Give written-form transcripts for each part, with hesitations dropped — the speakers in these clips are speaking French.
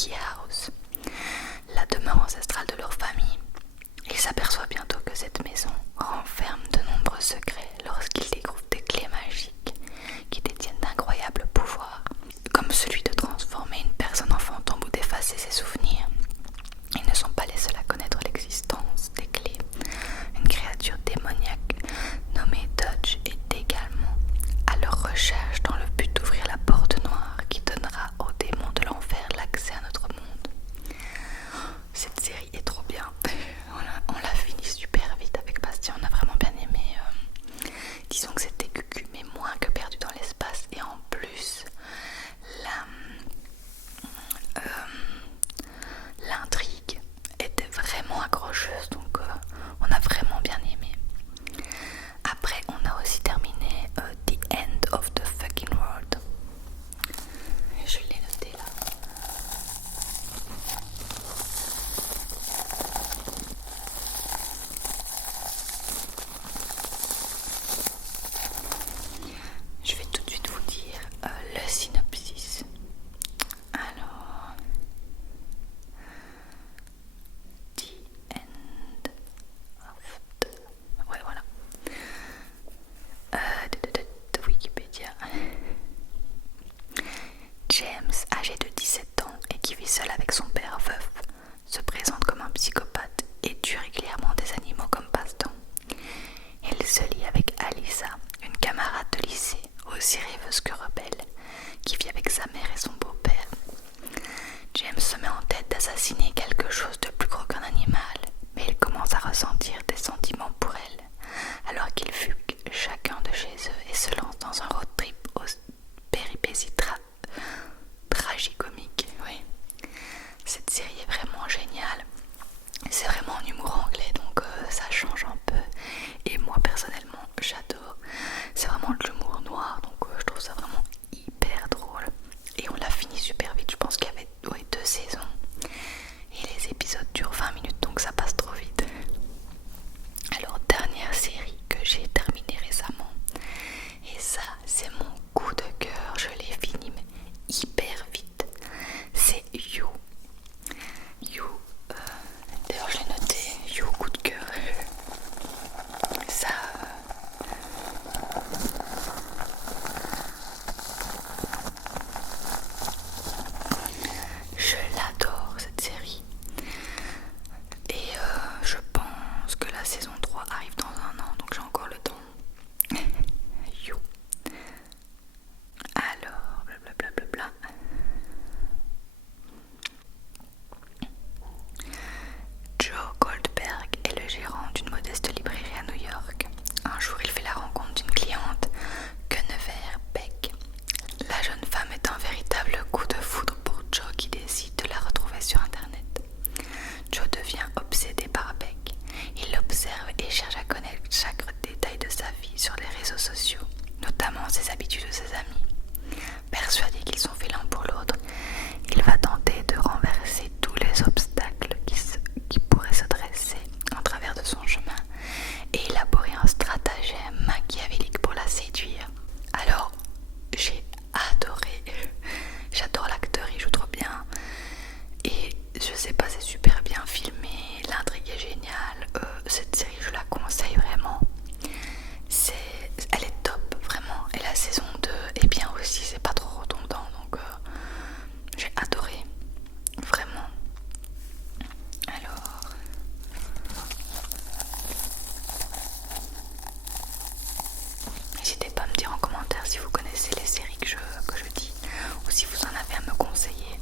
Key House, la demeure ancestrale de leur famille. Ils s'aperçoivent bientôt que cette maison renferme de nombreux secrets lorsqu'ils découvrent des clés magiques qui détiennent d'incroyables pouvoirs, comme celui de transformer une personne en fantôme ou d'effacer ses souvenirs. Ils ne sont pas les seuls à connaître l'existence des clés. Une créature démoniaque nommée Dodge est également à leur recherche dans le but d'ouvrir la porte noire qui donnera aux démons de l'enfer l'accès à notre monde. Cette série est trop bien. On l'a fini super vite avec Bastien, on a vraiment bien aimé. Disons que c'était cucu, mais moins que Perdu dans l'espace. Et en plus, l'intrigue était vraiment accrocheuse, donc on a vraiment bien aimé. Après, on a aussi terminé The End of the Fucking World. Je l'ai noté là. Je vais tout de suite vous dire le synopsis. Alors, The End of the... Ouais, voilà. De Wikipédia. James, âgé de 17 ans et qui vit seul avec son père veuf, se présente comme un psychopathe et tue régulièrement des animaux comme passe-temps. Il se lie avec Alyssa, une camarade de lycée, aussi rêveuse que rebelle, qui vit avec sa mère et son beau-père. James se met en tête d'assassiner quelque chose de plus gros qu'un animal, mais il commence à ressentir des sentiments pour elle, alors qu'ils fuguent chacun de chez eux et se lancent dans un road trip aux péripéties tragicomiques. Oui. Cette série est vraiment géniale. C'est vraiment en humour anglais, donc ça change un peu. Et moi personnellement, j'adore. C'est vraiment de l'humour noir, donc je trouve ça vraiment hyper drôle. Et on l'a fini super vite. Je pense qu'il y avait 2 saisons. Et les épisodes durent 20 minutes, donc ça passe trop vite. Alors, dernière série que j'ai terminée récemment. Et ça, c'est mon coup de cœur. Je l'ai fini mais hyper vite. C'est You. You. D'ailleurs, je l'ai noté. You, coup de cœur. Ça. Je l'adore cette série. Et je pense que la saison 3 arrive dans un an, donc j'ai encore le temps. You. Alors, blablabla. Joe Goldberg est le gérant d'une modeste librairie à New York. Un jour, il fait la rencontre d'une cliente, Guinevere Beck. La jeune femme est un véritable coup de foudre pour Joe qui décide de la retrouver sur internet. Joe devient obsédé par Beck. Il l'observe et cherche à connaître chaque détail de sa vie sur les réseaux sociaux, notamment ses habitudes de ses amis. Persuadé qu'ils sont faits l'un pour l'autre, il va tenter de renverser tous les obstacles qui pourraient se dresser en travers de son chemin et élaborer un stratagème machiavélique pour la séduire. Alors, j'ai adoré. J'adore l'acteur, il joue trop bien. Et je sais pas, c'est super bien filmé, l'intrigue est géniale. Cette série, je la conseille vraiment. Elle est top, vraiment. Et la saison 2 est bien aussi, c'est pas trop redondant, donc j'ai adoré. Vraiment. Alors... N'hésitez pas à me dire en commentaire si vous connaissez les séries que je dis, ou si vous en avez à me conseiller,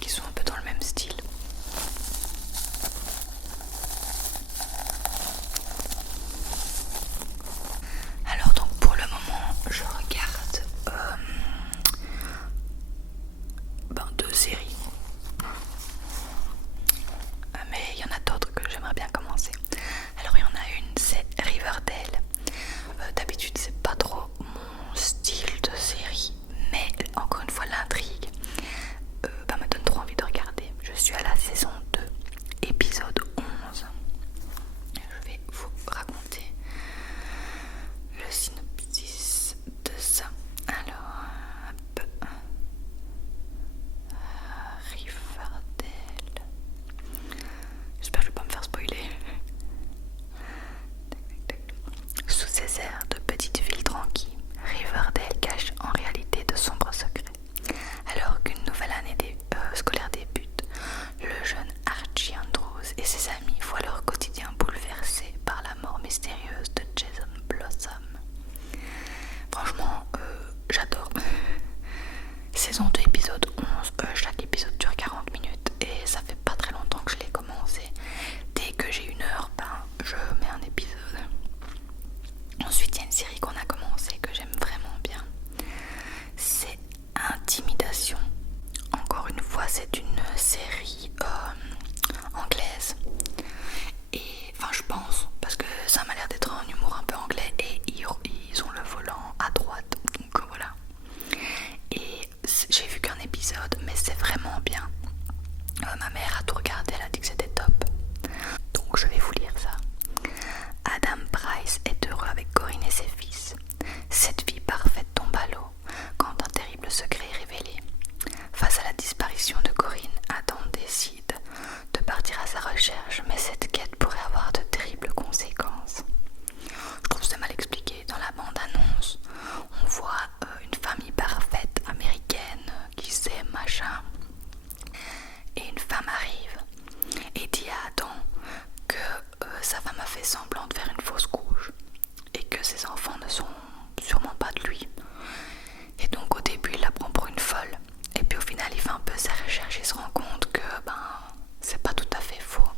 qui sont un peu dans le même style. Alors donc pour le moment, je regarde 2 séries. Mais il y en a d'autres que j'aimerais bien commencer. Alors il y en a une, c'est Riverdale. D'habitude c'est pas trop mon style de série, mais encore une fois l'intrigue me donne trop envie de regarder. Je suis à la saison 2, épisode 11. Je vais vous raconter le synopsis de ça. Alors, Riverdale. vraiment bien. Ma mère a tout regardé, elle a dit que c'était top. Donc je vais vous lire ça. Adam Price est heureux avec Corinne et ses fils. Cette vie parfaite tombe à l'eau quand un terrible secret est révélé. Face à la disparition de Corinne, Adam décide de partir à sa recherche, mais cette quête pourrait avoir de terribles conséquences. Je trouve ça mal expliqué. Dans la bande-annonce, on voit une famille parfaite américaine qui s'aime, machin. Et une femme arrive et dit à Adam que sa femme a fait semblant de faire une fausse couche et que ses enfants ne sont sûrement pas de lui. Et donc au début il la prend pour une folle. Et puis au final il fait un peu ses recherches et se rend compte que c'est pas tout à fait faux.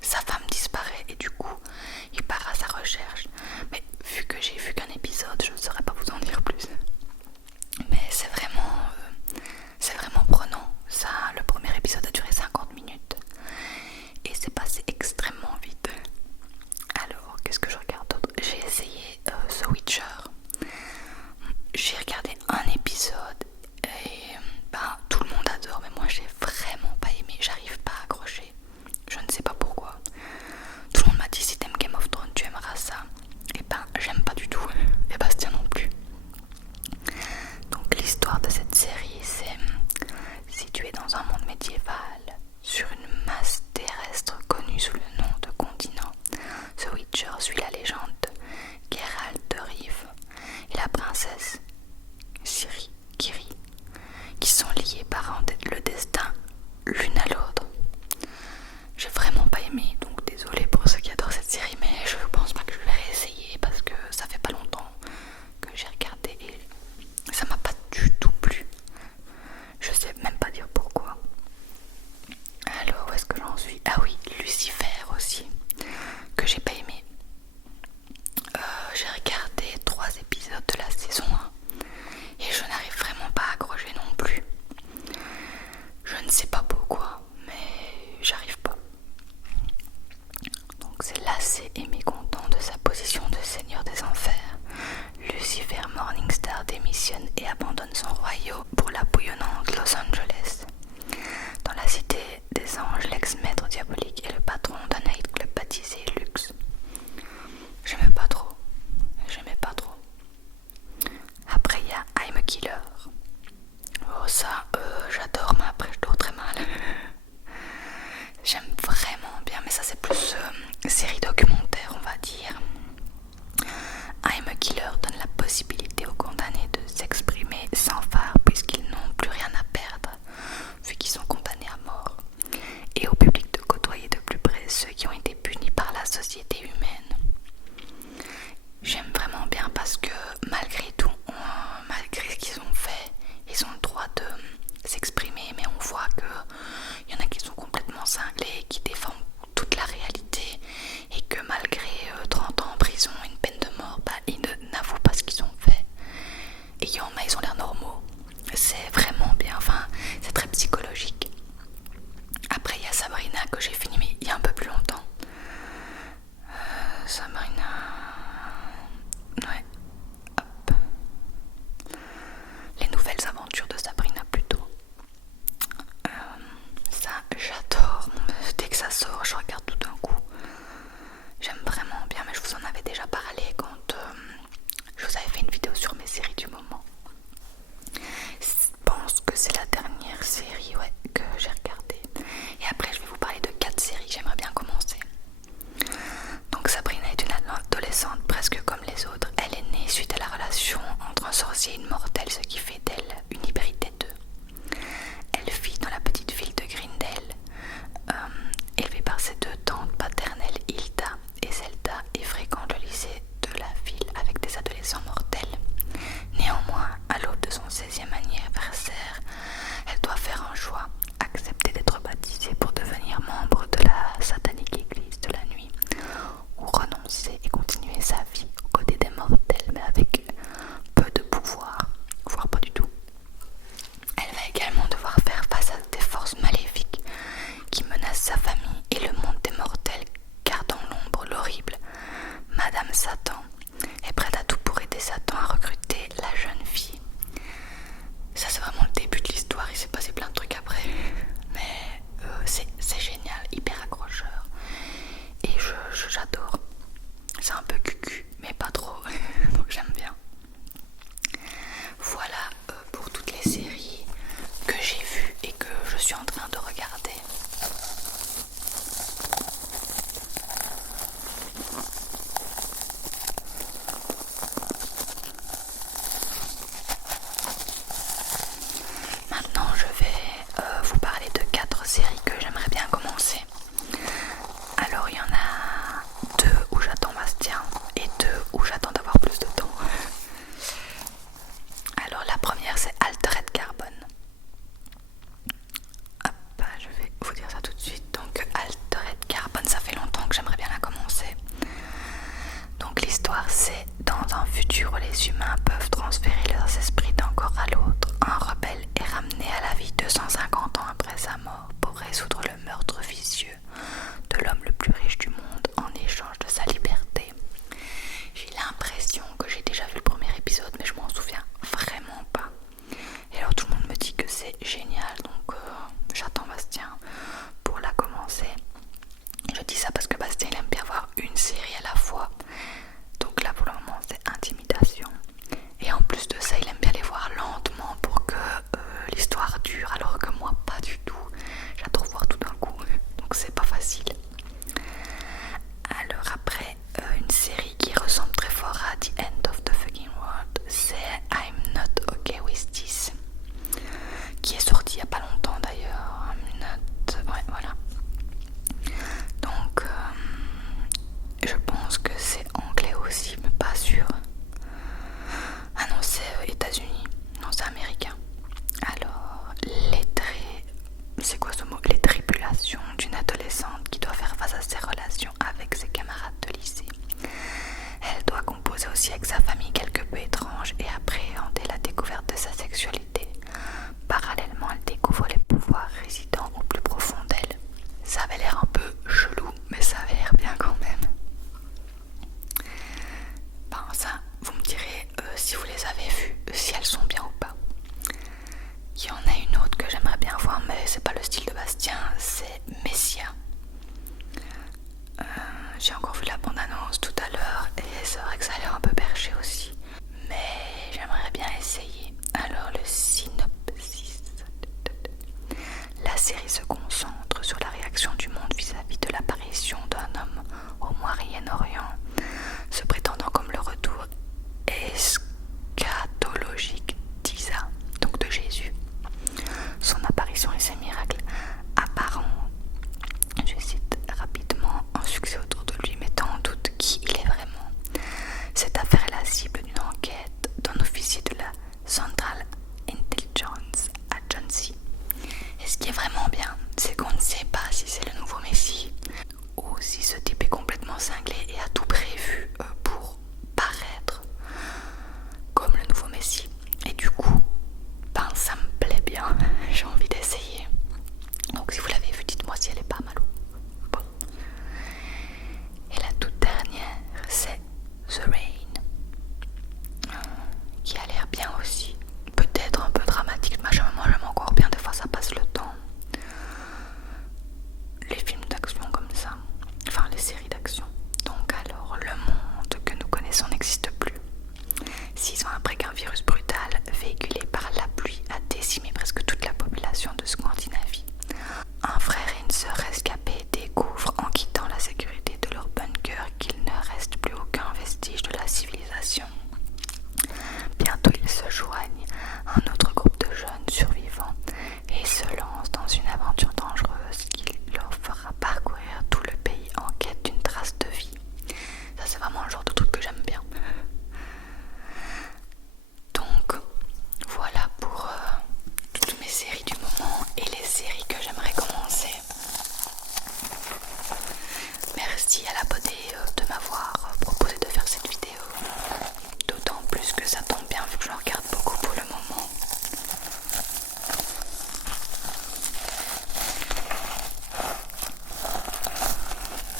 Sa femme disparaît et du coup il part à sa recherche. Mais vu que j'ai vu qu'un épisode, je ne saurais pas vous en dire plus. Mais c'est vraiment prenant. Ça, le premier épisode a duré 50 minutes et c'est passé extrêmement vite. Alors, qu'est-ce que je regarde d'autre? J'ai essayé The Witcher. J'ai regardé un épisode et tout le monde adore, mais moi j'ai vraiment pas aimé. J'arrive pas à accrocher. Je ne sais pas pourquoi. Tout le monde m'a dit si t'aimes Game of Thrones, tu aimeras ça. Et j'aime pas du tout. Et Bastien non plus. Donc l'histoire de cette série, c'est situé dans un monde médiéval, sur une masse terrestre connue sous le nom de continent. The Witcher suit la légende de Geralt de Rive et la princesse Ciri, qui sont liés par le destin l'une à l'autre. J'ai vraiment pas aimé, donc désolée pour ceux qui adorent cette série, mais je pense pas que je vais réessayer parce que ça fait pas longtemps que j'ai regardé et ça m'a pas du tout plu. Je sais même pas dire pourquoi. Alors où est-ce que j'en suis? Ah oui, Lucifer aussi, que j'ai pas aimé. J'ai regardé 3 épisodes de la saison 1 et je n'arrive vraiment pas à accrocher non plus. Je ne sais pas pourquoi, mais j'arrive pas. Donc c'est lassé et mécontent de sa position de seigneur des enfers. Lucifer Morningstar démissionne et abandonne son royaume pour la bouillonnante Los Angeles. Dans la cité des anges, l'ex-maître diabolique est le patron d'un nightclub baptisé Luxe. J'aimais pas trop. Après il y a I'm a Killer. Oh ça, j'adore, mais après je dors très mal. série se concentre sur la réaction du monde vis-à-vis de l'apparition d'un homme au Moyen-Orient, se prétendant comme le retour eschatologique d'Isa, donc de Jésus. Son apparition et ses miracles apparents, je cite rapidement, un succès autour de lui mettant en doute qui il est vraiment. Cette affaire est la cible d'une enquête d'un officier de la Central Intelligence Agency. Et ce qui est vraiment bien, c'est qu'on ne sait pas si c'est le nouveau Messie ou si ce type est complètement cinglé et a tout prévu pour paraître comme le nouveau Messie. Et du coup, ça me plaît bien, j'ai envie d'essayer. Donc si vous l'avez vu, dites-moi si elle est pas mal ou pas. Et la toute dernière, c'est The Rain, qui a l'air bien aussi. Peut-être un peu dramatique, moi j'aime encore bien, des fois ça passe le temps. Les films d'action comme ça, enfin les séries d'action. Donc alors, le monde que nous connaissons n'existe plus. 6 ans après qu'un virus brutal, véhiculé par la pluie, a décimé presque toute la population de Scandinavie, un frère et une sœur rescapés découvrent en quittant la sécurité de leur bunker qu'il ne reste plus aucun vestige de la civilisation. Bientôt ils se joignent à un autre groupe de jeunes survivants et se lancent dans une aventure dangereuse qui leur fera parcourir tout le pays en quête d'une trace de vie. Ça c'est vraiment le genre de truc que j'aime bien. Donc voilà pour toutes mes séries du moment et les séries que j'aimerais commencer. Merci à l'abonné de m'avoir proposé de faire cette vidéo. D'autant plus que ça tombe bien vu que j'en regarde beaucoup pour le moment.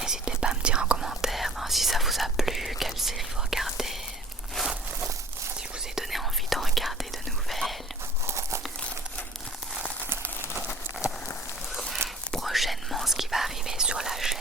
N'hésitez pas à me dire en commentaire si ça vous a plu, quelle série vous regardez, si je vous ai donné envie d'en regarder de nouvelles. Prochainement, ce qui va arriver sur la chaîne,